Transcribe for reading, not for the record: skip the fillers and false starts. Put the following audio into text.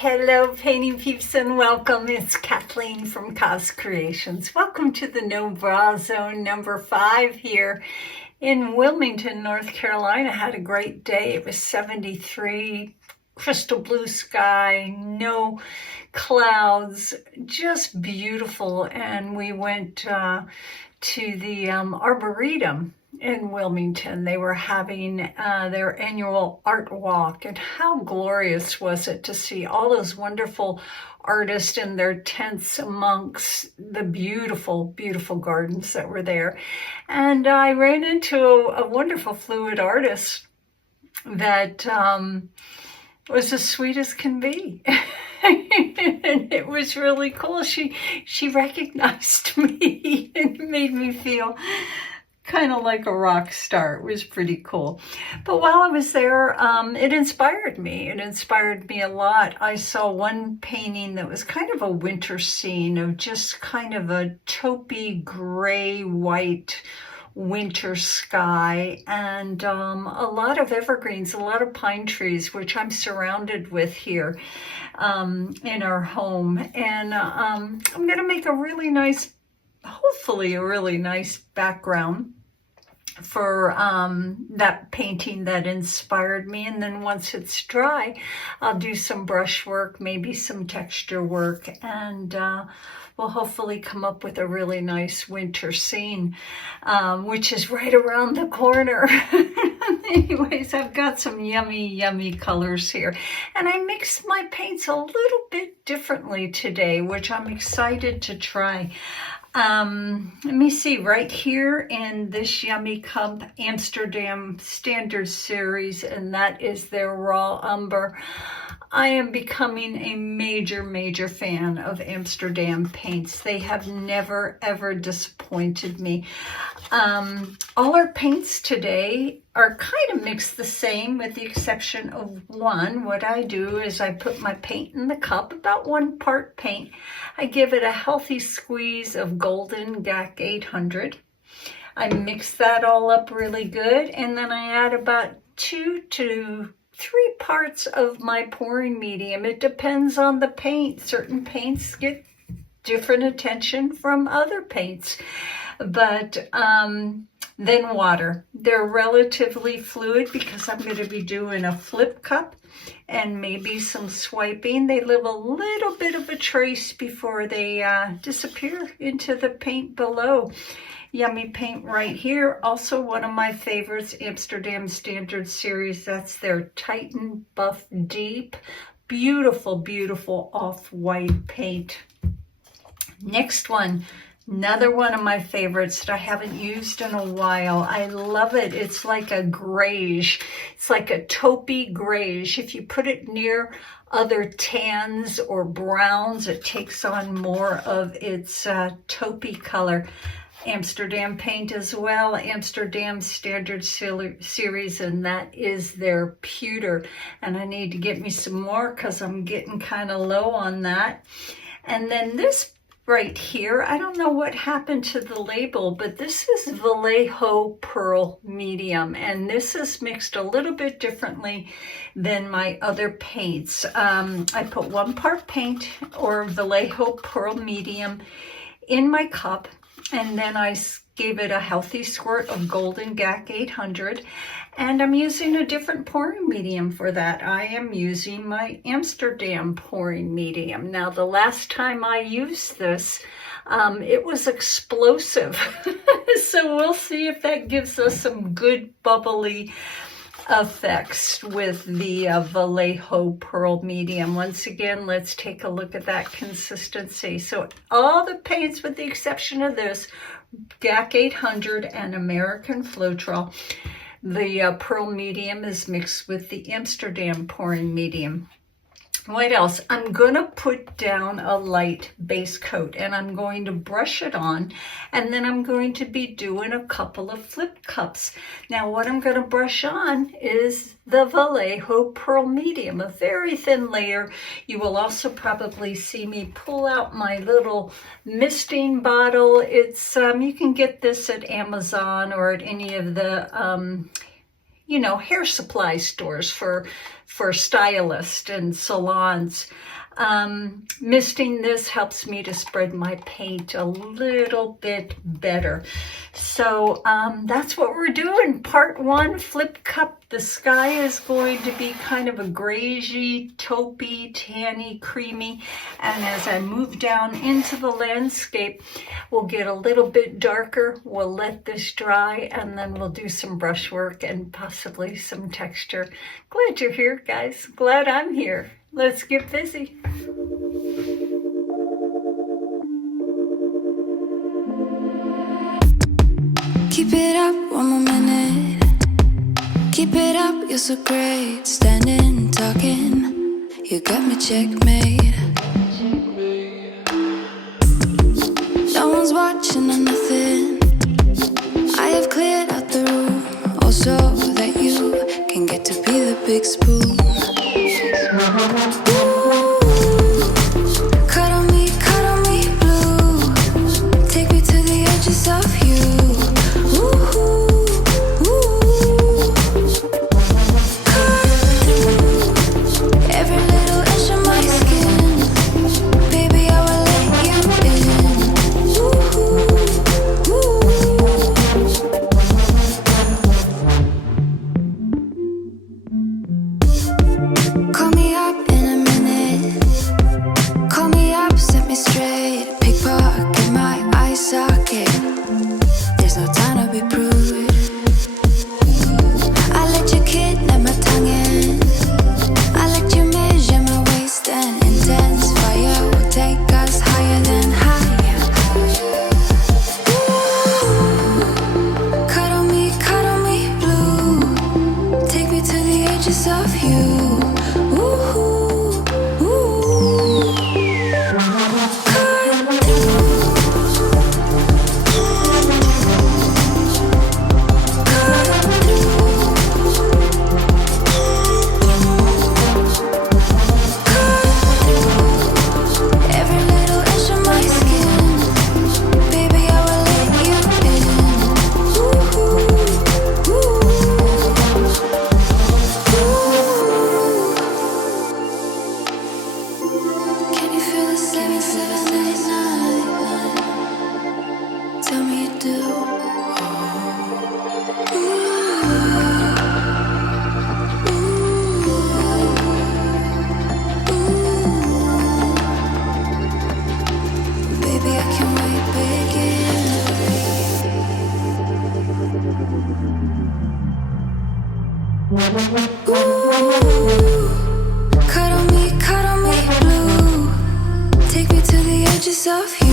Hello, painting peeps, and welcome. It's Kathleen from Cos Creations. Welcome to the No Bra Zone number 5 here in Wilmington, North Carolina. Had a great day. It was 73, crystal blue sky, no clouds, just beautiful. And we went to the Arboretum in Wilmington. They were having their annual art walk, and how glorious was it to see all those wonderful artists in their tents amongst the beautiful, beautiful gardens that were there. And I ran into a wonderful fluid artist that was as sweet as can be. And it was really cool. She recognized me and made me feel kind of like a rock star. It was pretty cool. But while I was there, it inspired me. It inspired me a lot. I saw one painting that was kind of a winter scene of just kind of a taupey gray white winter sky, and a lot of evergreens, a lot of pine trees, which I'm surrounded with here in our home. And I'm going to make a really nice, hopefully a really nice background for that painting that inspired me. And then once it's dry, I'll do some brush work, maybe some texture work, and we'll hopefully come up with a really nice winter scene, which is right around the corner. Anyways, I've got some yummy, yummy colors here. And I mixed my paints a little bit differently today, which I'm excited to try. Let me see, right here in this Yummy Cup Amsterdam Standard Series, and that is their raw umber. I am becoming a major, major fan of Amsterdam paints. They have never, ever disappointed me. All our paints today are kind of mixed the same, with the exception of one. What I do is I put my paint in the cup, about 1 part paint. I give it a healthy squeeze of Golden GAC 800. I mix that all up really good, and then I add about 2 to 3 parts of my pouring medium. It depends on the paint. Certain paints get different attention from other paints. But then water. They're relatively fluid because I'm going to be doing a flip cup and maybe some swiping. They leave a little bit of a trace before they disappear into the paint below. Yummy paint right here. Also one of my favorites, Amsterdam Standard Series. That's their Titan Buff Deep. Beautiful, beautiful off-white paint. Next one. Another one of my favorites that I haven't used in a while. I love it. It's like a grayish. It's like a taupey grayish. If you put it near other tans or browns, it takes on more of its taupey color. Amsterdam paint as well, Amsterdam Standard Series, and that is their pewter. And I need to get me some more because I'm getting kind of low on that. And then this right here, I don't know what happened to the label, but this is Vallejo Pearl Medium, and this is mixed a little bit differently than my other paints. I put 1 part paint or Vallejo Pearl Medium in my cup, and then I gave it a healthy squirt of Golden GAC 800, and I'm using a different pouring medium for that. I am using my Amsterdam pouring medium. Now, the last time I used this, it was explosive. So we'll see if that gives us some good bubbly effects with the Vallejo Pearl Medium. Once again, let's take a look at that consistency. So all the paints, with the exception of this, GAC 800 and American Floetrol. The Pearl Medium is mixed with the Amsterdam pouring medium. What else? I'm going to put down a light base coat, and I'm going to brush it on, and then I'm going to be doing a couple of flip cups. Now, what I'm going to brush on is the Vallejo Pearl Medium, a very thin layer. You will also probably see me pull out my little misting bottle. It's you can get this at Amazon or at any of the hair supply stores for for stylists and salons. Misting this helps me to spread my paint a little bit better. So that's what we're doing. Part 1, Flip Cup. The sky is going to be kind of a grayish, taupey, tanny, creamy. And as I move down into the landscape, we'll get a little bit darker. We'll let this dry, and then we'll do some brush work and possibly some texture. Glad you're here, guys. Glad I'm here. Let's get busy. Keep it up one more minute. Keep it up, you're so great. Standing, talking, you got me checkmate. No one's watching or nothing. I have cleared out the room, also that you can get to be the big spoon. Ooh, cuddle me blue. Take me to the edges of you. Cuddle me blue. Take me to the edges of you.